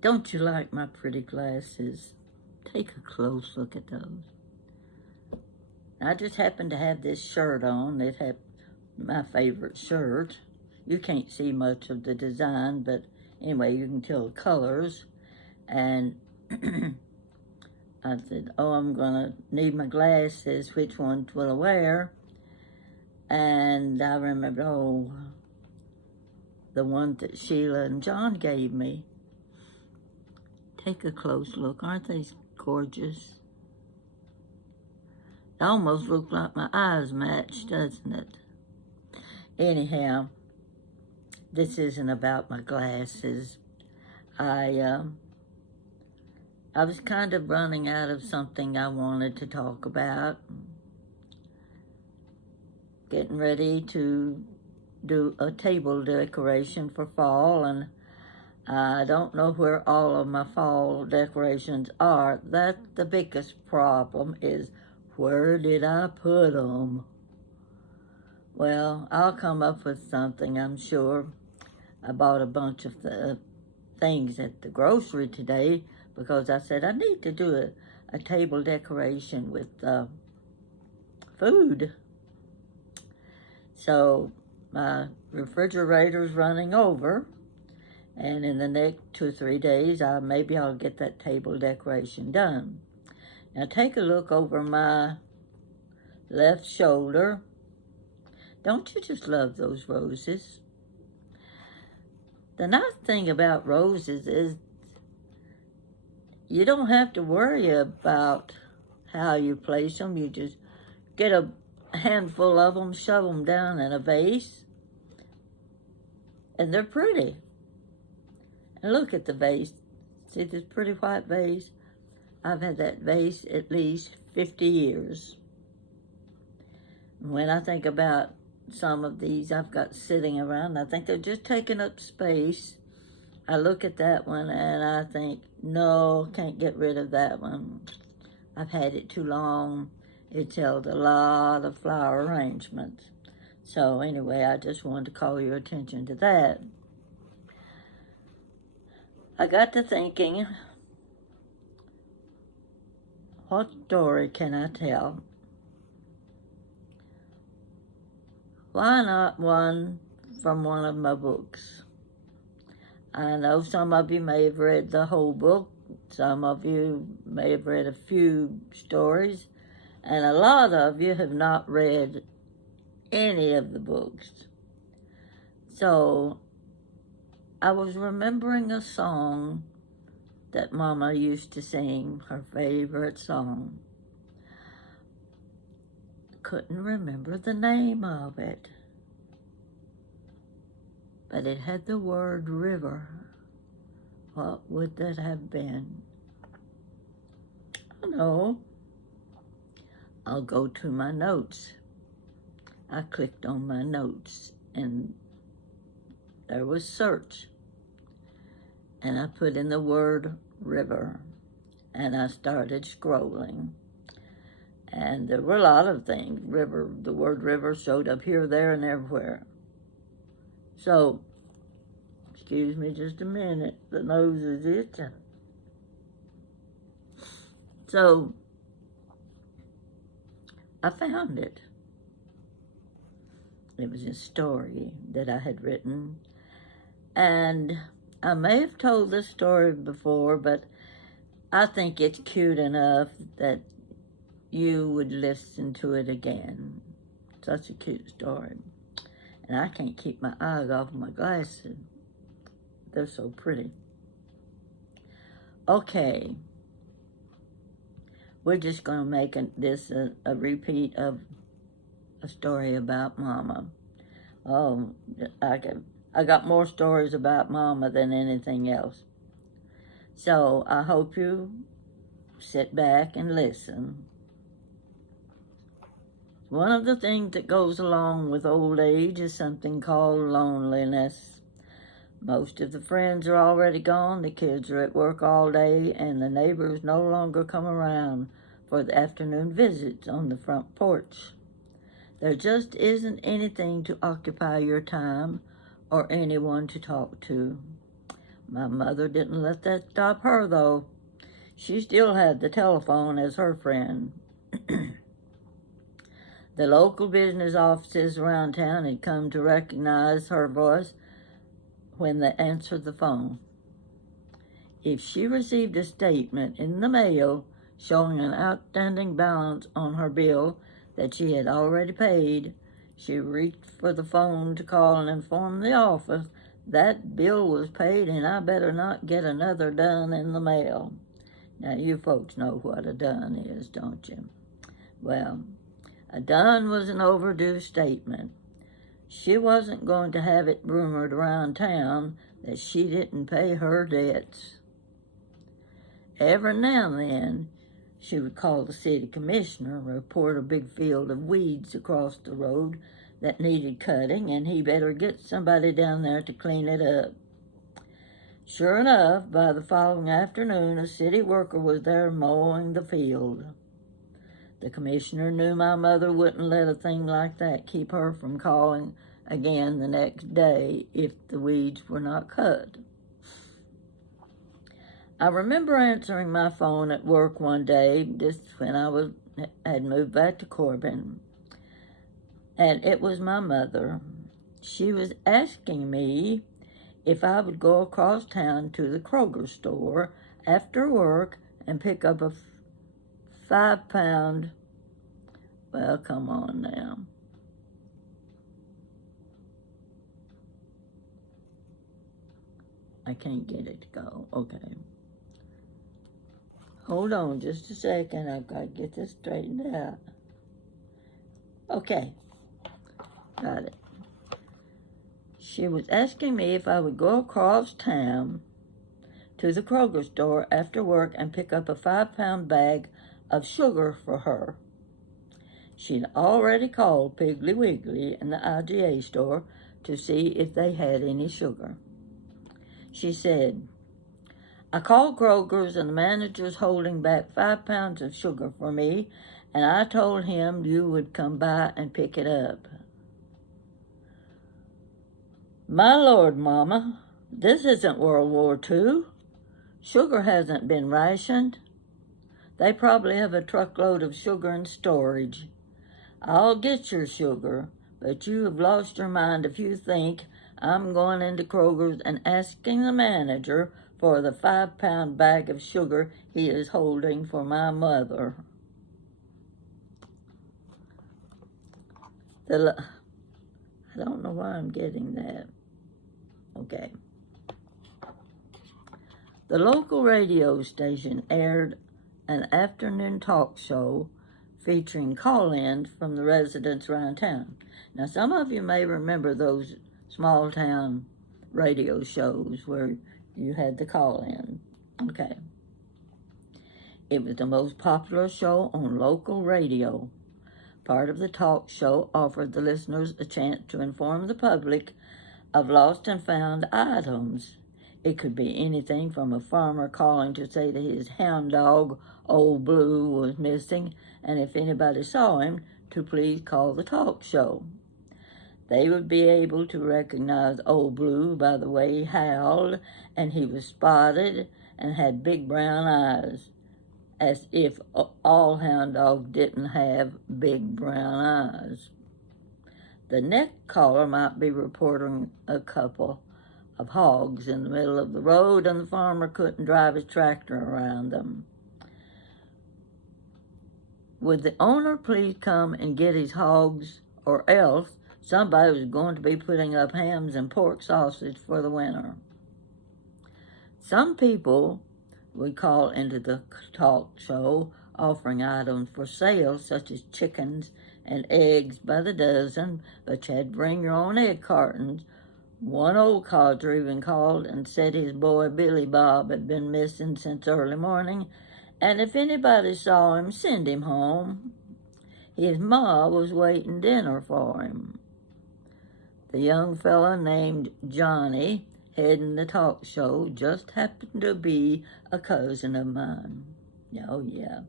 Don't you like my pretty glasses? Take a close look at those. I just happen to have this shirt on. It had my favorite shirt. You can't see much of the design, but anyway, you can tell the colors. And I said, oh, I'm gonna need my glasses. Which ones will I wear? And I remembered, oh, the one that Sheila and John gave me. Take a close look. Aren't they gorgeous? It almost looks like my eyes match, doesn't it? Anyhow, this isn't about my glasses. I was kind of running out of something I wanted to talk about. Getting ready to do a table decoration for fall, and I don't know where all of my fall decorations are. That's the biggest problem, is where did I put them? Well, I'll come up with something, I'm sure. I bought a bunch of things at the grocery today because I said I need to do a table decoration with food. So my refrigerator's running over, and in the next 2 or 3 days, maybe I'll get that table decoration done. Now take a look over my left shoulder. Don't you just love those roses? The nice thing about roses is you don't have to worry about how you place them. You just get a handful of them, shove them down in a vase, and they're pretty. And look at the vase. See this pretty white vase? I've had that vase at least 50 years. When I think about some of these I've got sitting around, I think they're just taking up space. I look at that one and I think, no, can't get rid of that one. I've had it too long. It's held a lot of flower arrangements. So anyway, I just wanted to call your attention to that. I got to thinking, what story can I tell? Why not one from one of my books? I know some of you may have read the whole book. Some of you may have read a few stories. And a lot of you have not read any of the books. So I was remembering a song that Mama used to sing, her favorite song. Couldn't remember the name of it, but it had the word river. What would that have been? I don't know. I'll go to my notes. I clicked on my notes and there was search. And I put in the word river and I started scrolling. And there were a lot of things. River, the word river showed up here, there, and everywhere. So, excuse me just a minute. The nose is itching. So, I found it. It was a story that I had written. And I may have told this story before, but I think it's cute enough that you would listen to it again. Such a cute story. And I can't keep my eyes off my glasses. They're so pretty. Okay. We're just going to make this a repeat of a story about Mama. Oh, I got more stories about Mama than anything else. So I hope you sit back and listen. One of the things that goes along with old age is something called loneliness. Most of the friends are already gone, the kids are at work all day, and the neighbors no longer come around for the afternoon visits on the front porch. There just isn't anything to occupy your time or anyone to talk to. My mother didn't let that stop her, though. She still had the telephone as her friend. The local business offices around town had come to recognize her voice when they answered the phone. If she received a statement in the mail showing an outstanding balance on her bill that she had already paid, she reached for the phone to call and inform the office that bill was paid and I better not get another dun in the mail. Now, you folks know what a dun is, don't you? Well, a dun was an overdue statement. She wasn't going to have it rumored around town that she didn't pay her debts. Every now and then, she would call the city commissioner and report a big field of weeds across the road that needed cutting, and he better get somebody down there to clean it up. Sure enough, by the following afternoon, a city worker was there mowing the field. The commissioner knew my mother wouldn't let a thing like that keep her from calling again the next day if the weeds were not cut. I remember answering my phone at work one day, just when I had moved back to Corbin, and it was my mother. She was asking me if I would go across town to the Kroger store after work and pick up a 5-pound, well, come on now. I can't get it to go. Okay. Hold on just a second. I've got to get this straightened out. Okay. Got it. She was asking me if I would go across town to the Kroger store after work and pick up a 5-pound bag of sugar for her. She'd already called Piggly Wiggly and the IGA store to see if they had any sugar. She said, I called Kroger's and the manager's holding back 5 pounds of sugar for me, and I told him you would come by and pick it up. My Lord, Mama, this isn't World War II. Sugar hasn't been rationed. They probably have a truckload of sugar in storage. I'll get your sugar, but you have lost your mind if you think I'm going into Kroger's and asking the manager for the 5-pound bag of sugar he is holding for my mother. I don't know why I'm getting that. Okay. The local radio station aired an afternoon talk show featuring call-ins from the residents around town. Now, some of you may remember those small-town radio shows where you had the call-in. Okay. It was the most popular show on local radio. Part of the talk show offered the listeners a chance to inform the public of lost and found items. It could be anything from a farmer calling to say that his hound dog, Old Blue, was missing, and if anybody saw him, to please call the talk show. They would be able to recognize Old Blue by the way he howled, and he was spotted and had big brown eyes, as if all hound dogs didn't have big brown eyes. The next caller might be reporting a couple of hogs in the middle of the road, and the farmer couldn't drive his tractor around them. Would the owner please come and get his hogs, or else somebody was going to be putting up hams and pork sausage for the winter. Some people would call into the talk show offering items for sale, such as chickens and eggs by the dozen, but you had to bring your own egg cartons. One old codger even called and said his boy Billy Bob had been missing since early morning, and if anybody saw him, send him home. His ma was waiting dinner for him. The young fella named Johnny, heading the talk show, just happened to be a cousin of mine. Oh, yeah.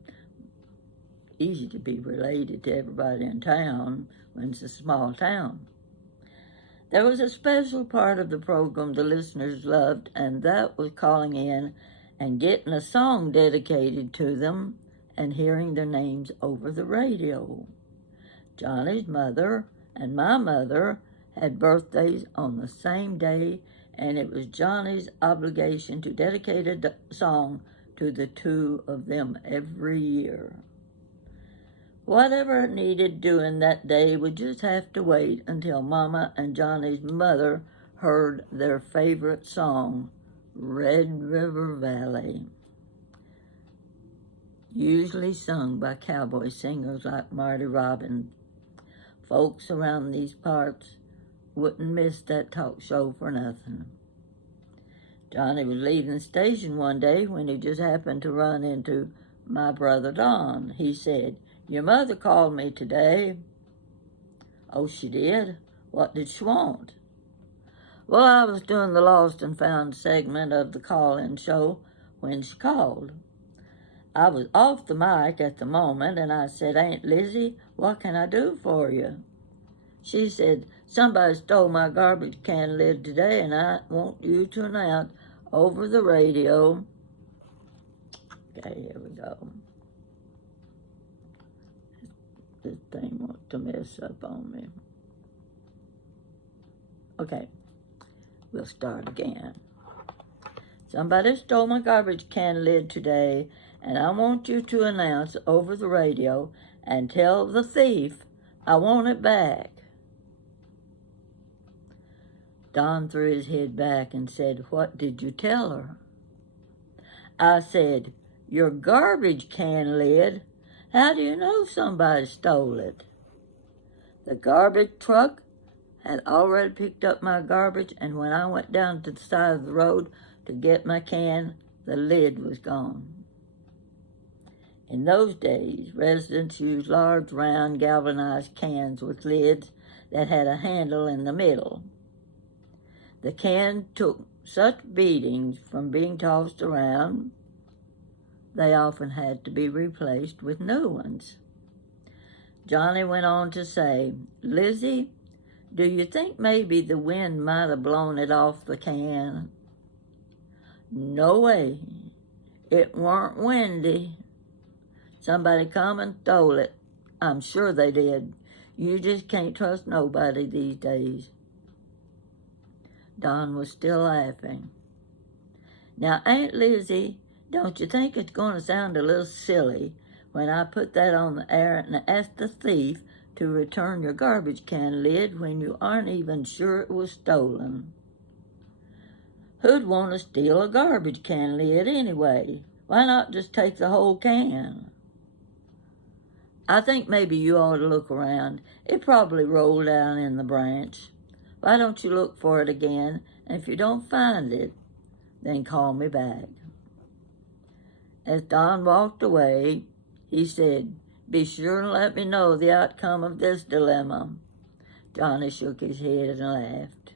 Easy to be related to everybody in town when it's a small town. There was a special part of the program the listeners loved, and that was calling in and getting a song dedicated to them and hearing their names over the radio. Johnny's mother and my mother had birthdays on the same day, and it was Johnny's obligation to dedicate a song to the two of them every year. Whatever needed doing that day would just have to wait until Mama and Johnny's mother heard their favorite song, Red River Valley, usually sung by cowboy singers like Marty Robbins. Folks around these parts wouldn't miss that talk show for nothing. Johnny was leaving the station one day when he just happened to run into my brother Don. He said, "Your mother called me today." "Oh, she did? What did she want?" "Well, I was doing the Lost and Found segment of the call-in show when she called. I was off the mic at the moment, and I said, 'Aunt Lizzie, what can I do for you?' She said, 'Somebody stole my garbage can lid today, and I want you to announce over the radio.'" Okay, here we go. This thing wants to mess up on me. Okay, we'll start again. "Somebody stole my garbage can lid today, and I want you to announce over the radio and tell the thief I want it back." Don threw his head back and said, "What did you tell her?" "I said, 'Your garbage can lid. How do you know somebody stole it?' The garbage truck had already picked up my garbage, and when I went down to the side of the road to get my can, the lid was gone." In those days, residents used large, round, galvanized cans with lids that had a handle in the middle. The can took such beatings from being tossed around, they often had to be replaced with new ones. Johnny went on to say, "Lizzie, do you think maybe the wind might have blown it off the can?" "No way. It weren't windy. Somebody come and stole it. I'm sure they did. You just can't trust nobody these days." Don was still laughing. "Now, Aunt Lizzie, don't you think it's going to sound a little silly when I put that on the air and ask the thief to return your garbage can lid when you aren't even sure it was stolen? Who'd want to steal a garbage can lid anyway? Why not just take the whole can?" "I think maybe you ought to look around. It probably rolled down in the branch. Why don't you look for it again, and if you don't find it, then call me back." As Don walked away, he said, "Be sure and let me know the outcome of this dilemma." Johnny shook his head and laughed.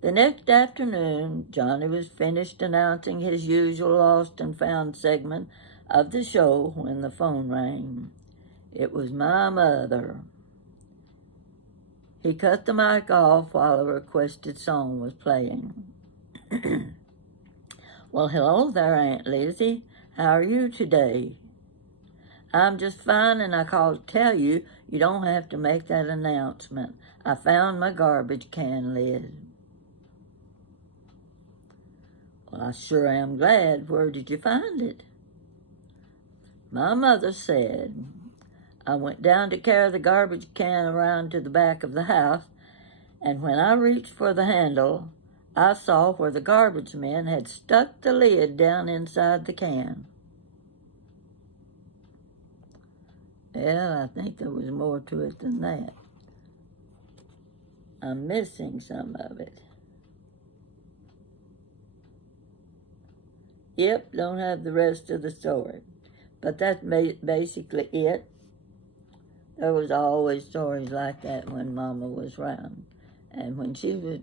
The next afternoon, Johnny was finished announcing his usual Lost and Found segment of the show when the phone rang. It was my mother. He cut the mic off while a requested song was playing. "Well, hello there, Aunt Lizzie. How are you today?" "I'm just fine, and I called to tell you you don't have to make that announcement. I found my garbage can lid." "Well, I sure am glad. Where did you find it?" "My mother said. I went down to carry the garbage can around to the back of the house, and when I reached for the handle, I saw where the garbage men had stuck the lid down inside the can." Well, I think there was more to it than that. I'm missing some of it. Yep, don't have the rest of the story. But that's basically it. There was always stories like that when Mama was around. And when she was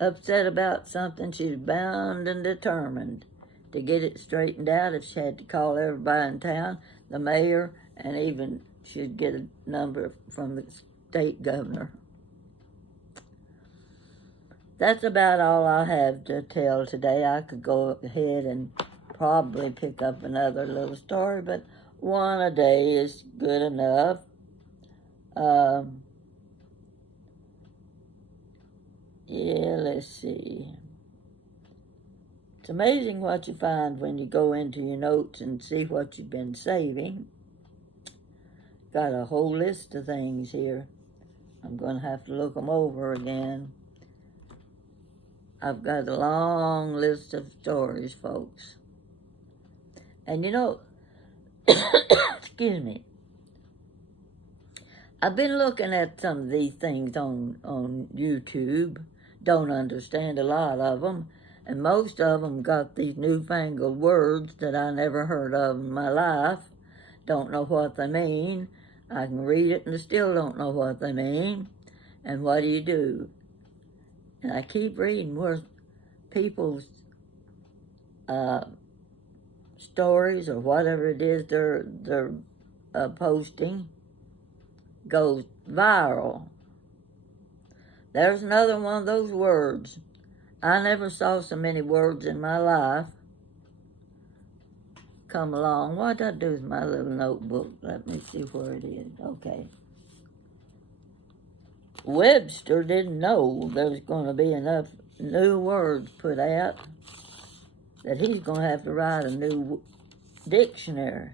upset about something, she was bound and determined to get it straightened out. If she had to call everybody in town, the mayor, and even she'd get a number from the state governor. that's about all I have to tell today. I could go ahead and probably pick up another little story, but one a day is good enough. Um, yeah, let's see. It's amazing what you find when you go into your notes and see what you've been saving. Got a whole list of things here. I'm going to have to look them over again. I've got a long list of stories, folks. And you know, excuse me, I've been looking at some of these things on YouTube. Don't understand a lot of them. And most of them got these newfangled words that I never heard of in my life. Don't know what they mean. I can read it and I still don't know what they mean. And what do? And I keep reading where people's stories or whatever it is they're posting goes viral. There's another one of those words. I never saw so many words in my life come along. What did I do with my little notebook? Let me see where it is. Okay. Webster didn't know there was going to be enough new words put out that he's going to have to write a new dictionary.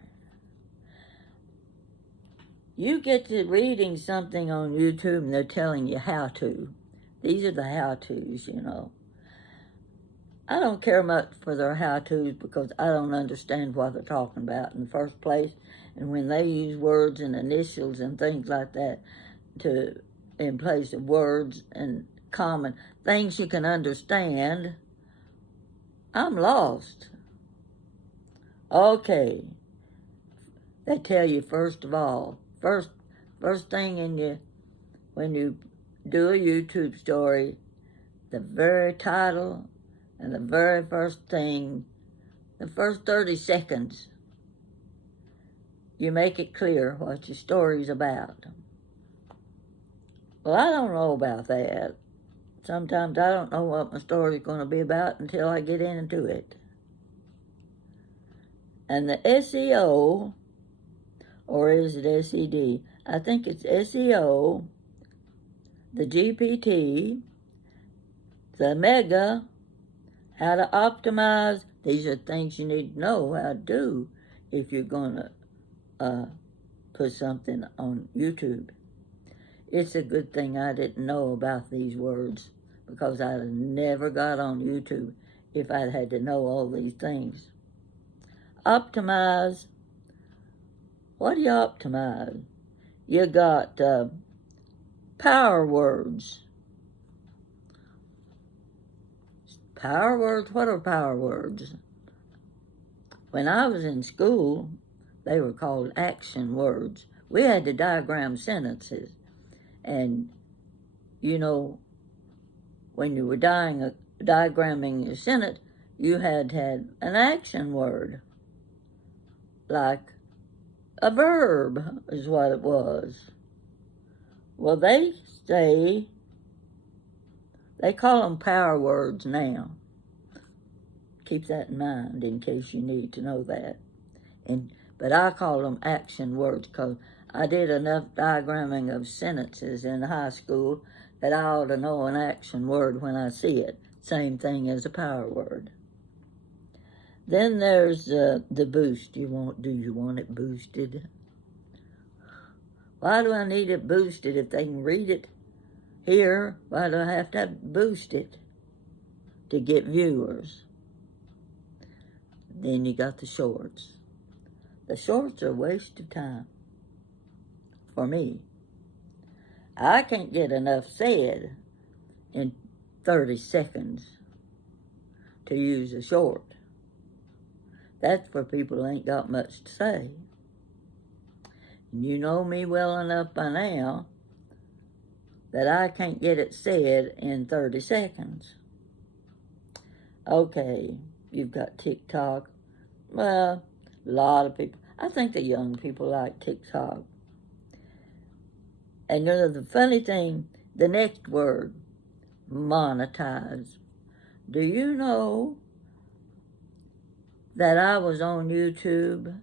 You get to reading something on YouTube and they're telling you how to. These are the how-tos, you know. I don't care much for their how-tos because I don't understand what they're talking about in the first place. And when they use words and initials and things like that in place of words and common things you can understand, I'm lost. Okay. They tell you first of all, first thing when you do a YouTube story, the very title and the very first thing, the first 30 seconds, you make it clear what your story's about. Well, I don't know about that. Sometimes I don't know what my story's going to be about until I get into it. And the SEO, or is it SED? I think it's SEO, the GPT, the Mega, how to optimize. These are things you need to know how to do if you're going to put something on YouTube. It's a good thing I didn't know about these words because I'd never got on YouTube if I'd had to know all these things. Optimize. What do you optimize? You got power words. Power words? What are power words? When I was in school, they were called action words. We had to diagram sentences. And, you know, when you were diagramming a sentence, you had an action word. Like a verb is what it was. Well, they call them power words now. Keep that in mind in case you need to know that. But I call them action words because I did enough diagramming of sentences in high school that I ought to know an action word when I see it. Same thing as a power word. Then there's the boost. Do you want it boosted? Why do I need it boosted if they can read it here? Why do I have to boost it to get viewers? Then you got the shorts. The shorts are a waste of time for me. I can't get enough said in 30 seconds to use a short. That's for people who ain't got much to say. And you know me well enough by now that I can't get it said in 30 seconds. Okay, you've got TikTok. Well, a lot of people. I think the young people like TikTok. And you know the funny thing, the next word, monetize. Do you know that I was on YouTube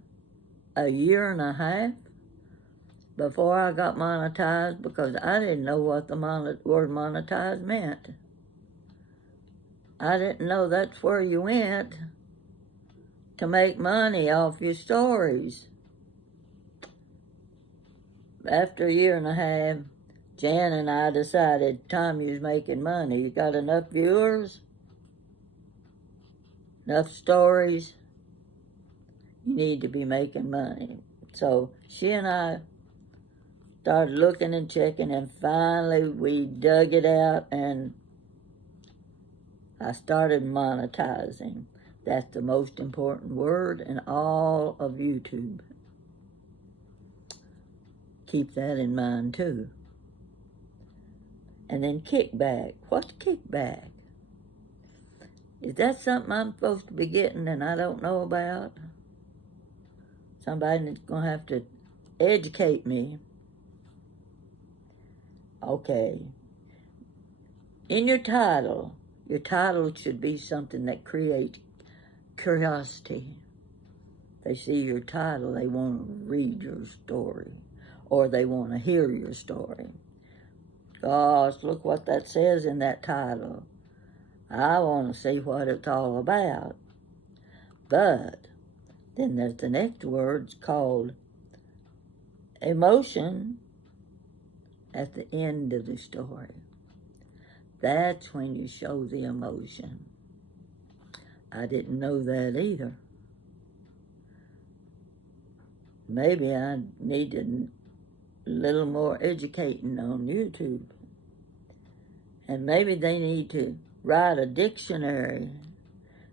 a year and a half before I got monetized because I didn't know what the word monetize meant. I didn't know that's where you went to make money off your stories. After a year and a half, Jan and I decided time you was making money. You got enough viewers, enough stories, you need to be making money. So she and I started looking and checking, and finally we dug it out and I started monetizing. That's the most important word in all of YouTube. Keep that in mind too. And then kickback. What's kickback? Is that something I'm supposed to be getting and I don't know about? Somebody's going to have to educate me. Okay. In your title should be something that creates curiosity. They see your title, they want to read your story, or they want to hear your story. Gosh, look what that says in that title. I want to see what it's all about. But then there's the next word called emotion at the end of the story. That's when you show the emotion. I didn't know that either. Maybe I needed a little more educating on YouTube. And maybe they need to write a dictionary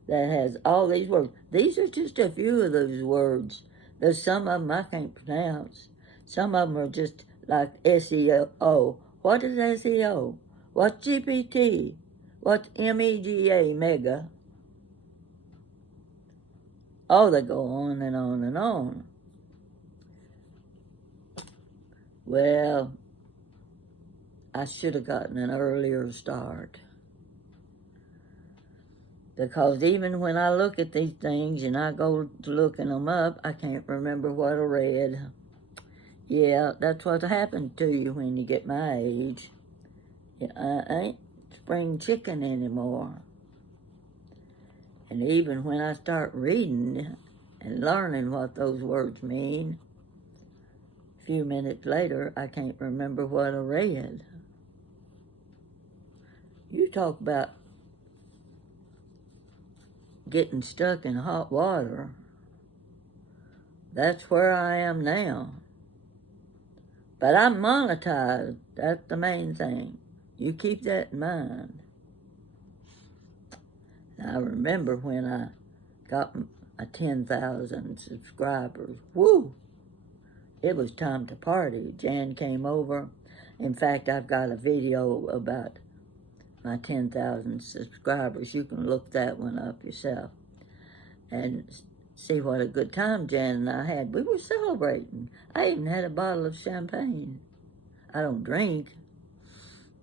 that has all these words. These are just a few of those words. There's some of them I can't pronounce. Some of them are just like SEO. What is SEO? What's GPT? What's MEGA, mega? Oh, they go on and on and on. Well, I should have gotten an earlier start. Because even when I look at these things and I go to looking them up, I can't remember what I read. Yeah, that's what happened to you when you get my age. I ain't spring chicken anymore. And even when I start reading and learning what those words mean, a few minutes later, I can't remember what I read. You talk about getting stuck in hot water. That's where I am now. But I'm monetized. That's the main thing. You keep that in mind. I remember when I got a 10,000 subscribers. Woo! It was time to party. Jan came over. In fact, I've got a video about my 10,000 subscribers. You can look that one up yourself and see what a good time Jan and I had. We were celebrating. I even had a bottle of champagne. I don't drink.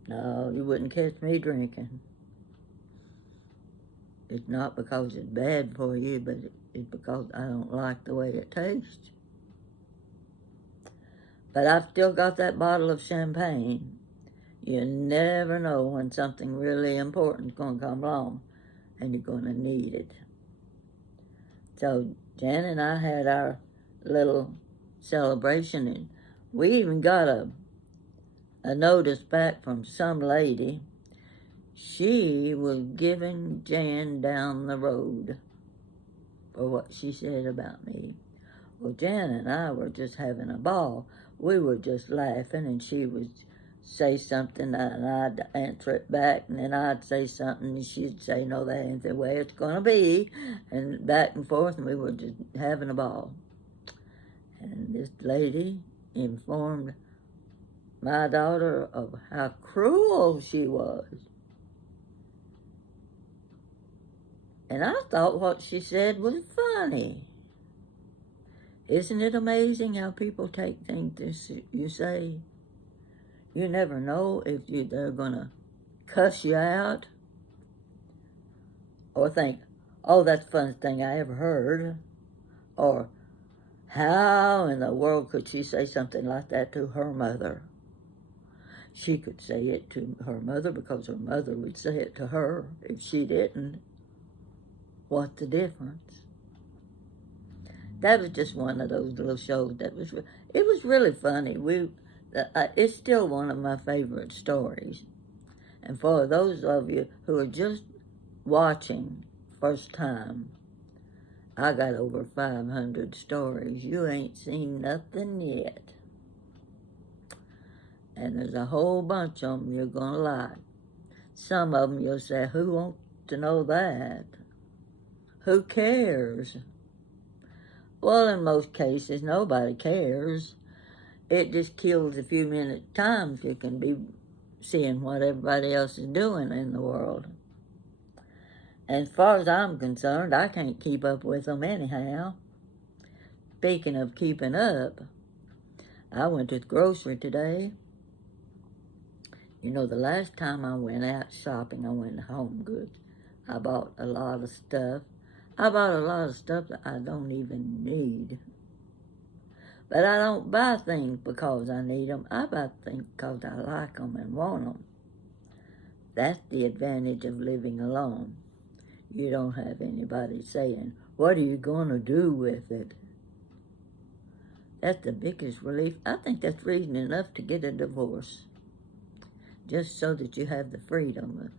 No, you wouldn't catch me drinking. It's not because it's bad for you, but it's because I don't like the way it tastes. But I've still got that bottle of champagne. You never know when something really important is going to come along and you're going to need it. So Jan and I had our little celebration, and we even got a notice back from some lady. She was giving Jan down the road for what she said about me. Well, Jan and I were just having a ball. We were just laughing, and she would say something, and I'd answer it back, and then I'd say something, and she'd say, no, that ain't the way it's going to be, and back and forth, and we were just having a ball. And this lady informed my daughter of how cruel she was. And I thought what she said was funny. Isn't it amazing how people take things you say? You never know if they're going to cuss you out, or think, oh, that's the funniest thing I ever heard, or how in the world could she say something like that to her mother? She could say it to her mother because her mother would say it to her. If she didn't, what's the difference? That was just one of those little shows that was, it was really funny. It's still one of my favorite stories. And for those of you who are just watching first time, I got over 500 stories. You ain't seen nothing yet. And there's a whole bunch of them you're going to like. Some of them you'll say, who wants to know that? Who cares? Well, in most cases, nobody cares. It just kills a few minutes' time if you can be seeing what everybody else is doing in the world. As far as I'm concerned, I can't keep up with them anyhow. Speaking of keeping up, I went to the grocery today. You know, the last time I went out shopping, I went to Home Goods. I bought a lot of stuff. I bought a lot of stuff that I don't even need. But I don't buy things because I need them. I buy things because I like them and want them. That's the advantage of living alone. You don't have anybody saying, what are you going to do with it? That's the biggest relief. I think that's reason enough to get a divorce. Just so that you have the freedom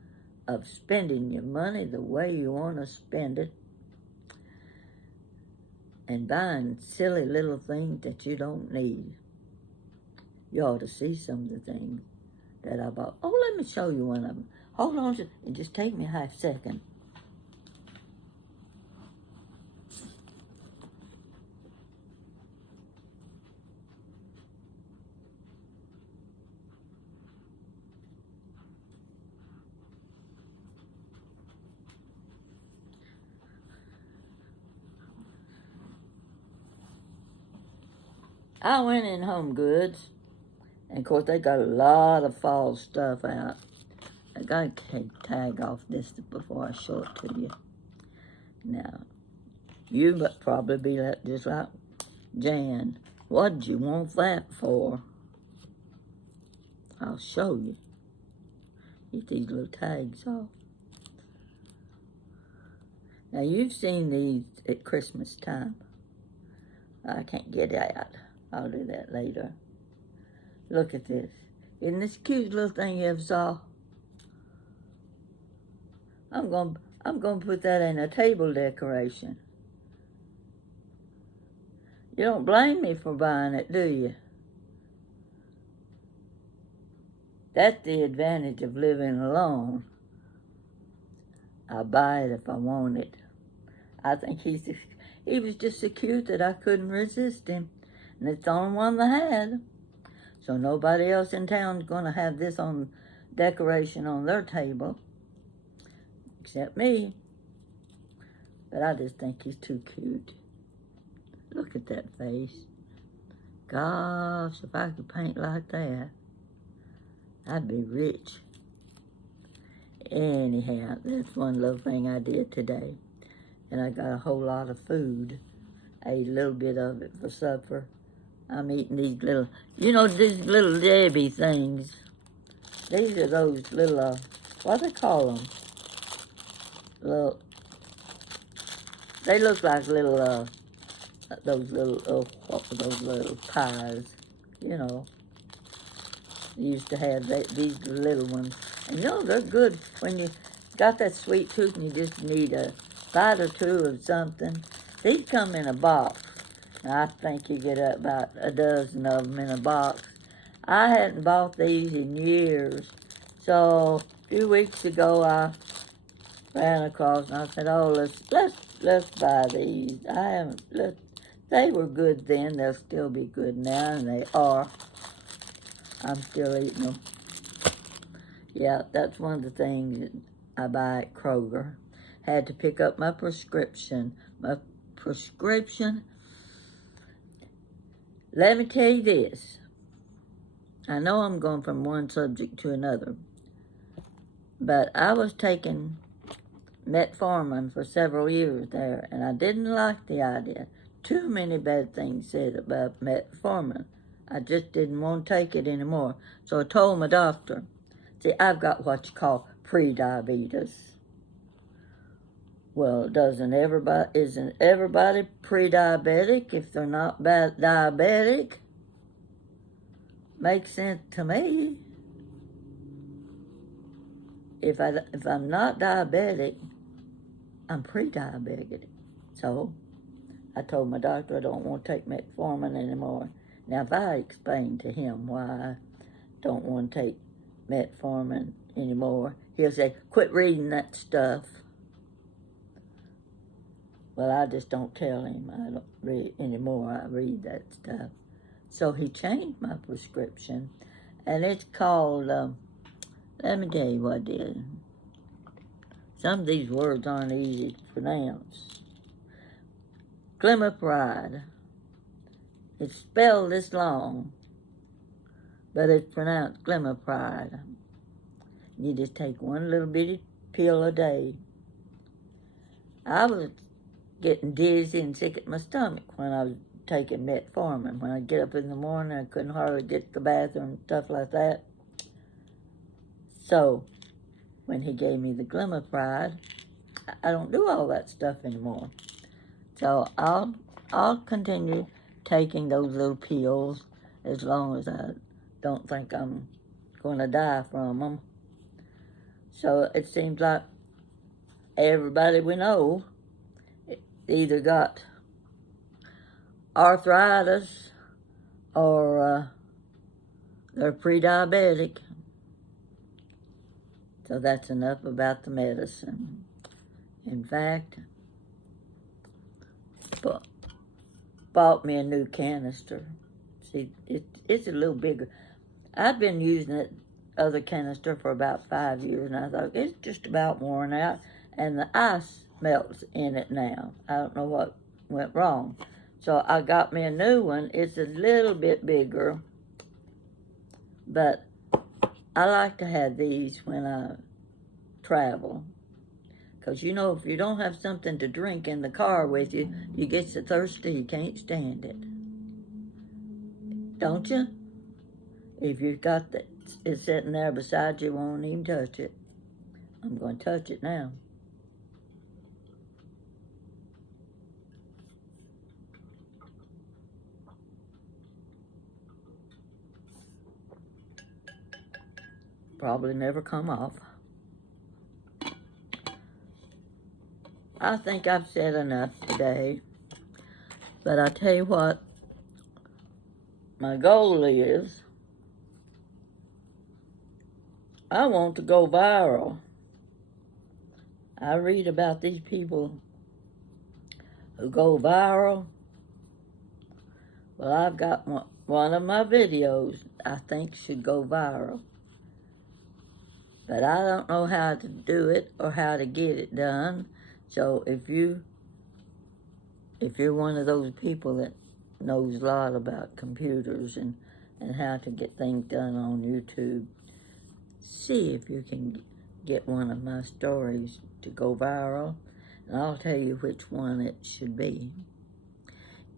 of spending your money the way you want to spend it and buying silly little things that you don't need. You ought to see some of the things that I bought. Oh, let me show you one of them. Hold on, just take me a half second. I went in Home Goods, and of course they got a lot of fall stuff out. I gotta take tag off this before I show it to you. Now, you must probably be just like Jan. What did you want that for? I'll show you. Get these little tags off. Now, you've seen these at Christmas time. I can't get it out. I'll do that later. Look at this. Isn't this cute little thing you ever saw? I'm gonna put that in a table decoration. You don't blame me for buying it, do you? That's the advantage of living alone. I'll buy it if I want it. I think he was just so cute that I couldn't resist him. And it's the only one they had. So nobody else in town's going to have this on decoration on their table. Except me. But I just think he's too cute. Look at that face. Gosh, if I could paint like that, I'd be rich. Anyhow, that's one little thing I did today. And I got a whole lot of food. I ate a little bit of it for supper. I'm eating these little, these little Debbie things. These are those little, what do they call them? Little, they look like little, those little pies, You used to have these little ones. And they're good when you got that sweet tooth and you just need a bite or two of something. These come in a box. I think you get about a dozen of them in a box. I hadn't bought these in years. So a few weeks ago I ran across and I said, oh, let's buy these. They were good then, they'll still be good now, and they are. I'm still eating them. Yeah, that's one of the things that I buy at Kroger. Had to pick up my prescription. Let me tell you this. I know I'm going from one subject to another. But I was taking metformin for several years there, and I didn't like the idea. Too many bad things said about metformin. I just didn't want to take it anymore. So I told my doctor, see, I've got what you call pre-diabetes. Well, isn't everybody pre-diabetic if they're not diabetic? Makes sense to me. If I'm not diabetic, I'm pre-diabetic. So I told my doctor I don't want to take metformin anymore. Now, if I explain to him why I don't want to take metformin anymore, he'll say, quit reading that stuff. Well, I just don't tell him I don't read anymore. I read that stuff. So he changed my prescription, and it's called, let me tell you what it is. Some of these words aren't easy to pronounce. Glimepiride. It's spelled this long, but it's pronounced glimepiride. You just take one little bitty pill a day. I was getting dizzy and sick at my stomach when I was taking metformin. When I get up in the morning, I couldn't hardly get to the bathroom, stuff like that. So when he gave me the glimepiride, I don't do all that stuff anymore. So I'll continue taking those little pills as long as I don't think I'm going to die from them. So it seems like everybody we know either got arthritis or they're pre-diabetic. So that's enough about the medicine. In fact, bought me a new canister. See, it's a little bigger. I've been using that other canister for about 5 years, and I thought, it's just about worn out, and the ice melts in it now. I don't know what went wrong. So I got me a new one. It's a little bit bigger, but I like to have these when I travel. Because, you know, if you don't have something to drink in the car with you, you get so thirsty you can't stand it. Don't you? If you've got that, it's sitting there beside you, won't even touch it. I'm going to touch it now. Probably never come off. I think I've said enough today. But I tell you what, my goal is, I want to go viral. I read about these people who go viral. Well, I've got one of my videos I think should go viral. But I don't know how to do it or how to get it done. So if you're one of those people that knows a lot about computers and how to get things done on YouTube, see if you can get one of my stories to go viral, and I'll tell you which one it should be.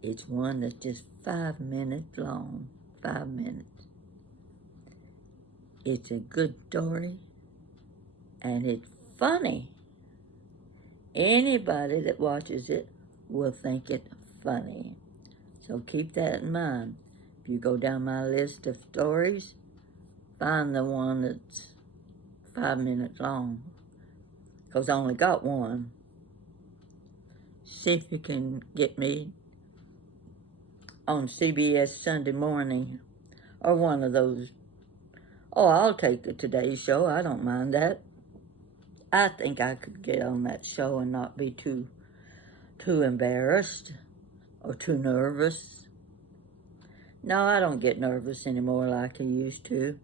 It's one that's just 5 minutes long, 5 minutes. It's a good story, and it's funny. Anybody that watches it will think it funny. So keep that in mind. If you go down my list of stories, find the one that's 5 minutes long, because I only got one. See if you can get me on CBS Sunday Morning or one of those. Oh, I'll take the Today Show. I don't mind that. I think I could get on that show and not be too embarrassed or too nervous. No, I don't get nervous anymore like I used to.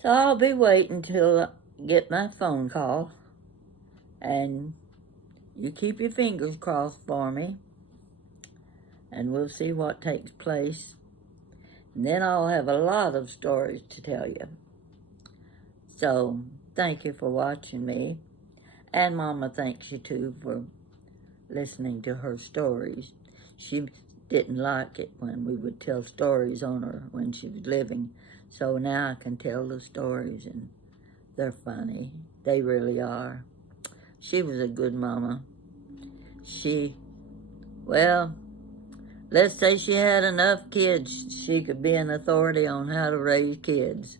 So I'll be waiting till I get my phone call, and you keep your fingers crossed for me, and we'll see what takes place. And then I'll have a lot of stories to tell you. So, thank you for watching me. And Mama thanks you too for listening to her stories. She didn't like it when we would tell stories on her when she was living. So now I can tell the stories, and they're funny. They really are. She was a good mama. Well, let's say she had enough kids, she could be an authority on how to raise kids.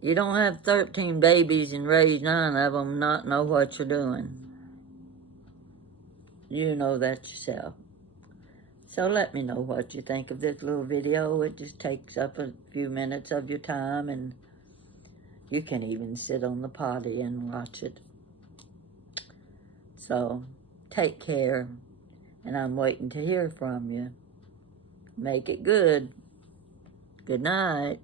You don't have 13 babies and raise 9 of them, not know what you're doing. You know that yourself. So let me know what you think of this little video. It just takes up a few minutes of your time, and you can even sit on the potty and watch it. So take care, and I'm waiting to hear from you. Make it good. Good night.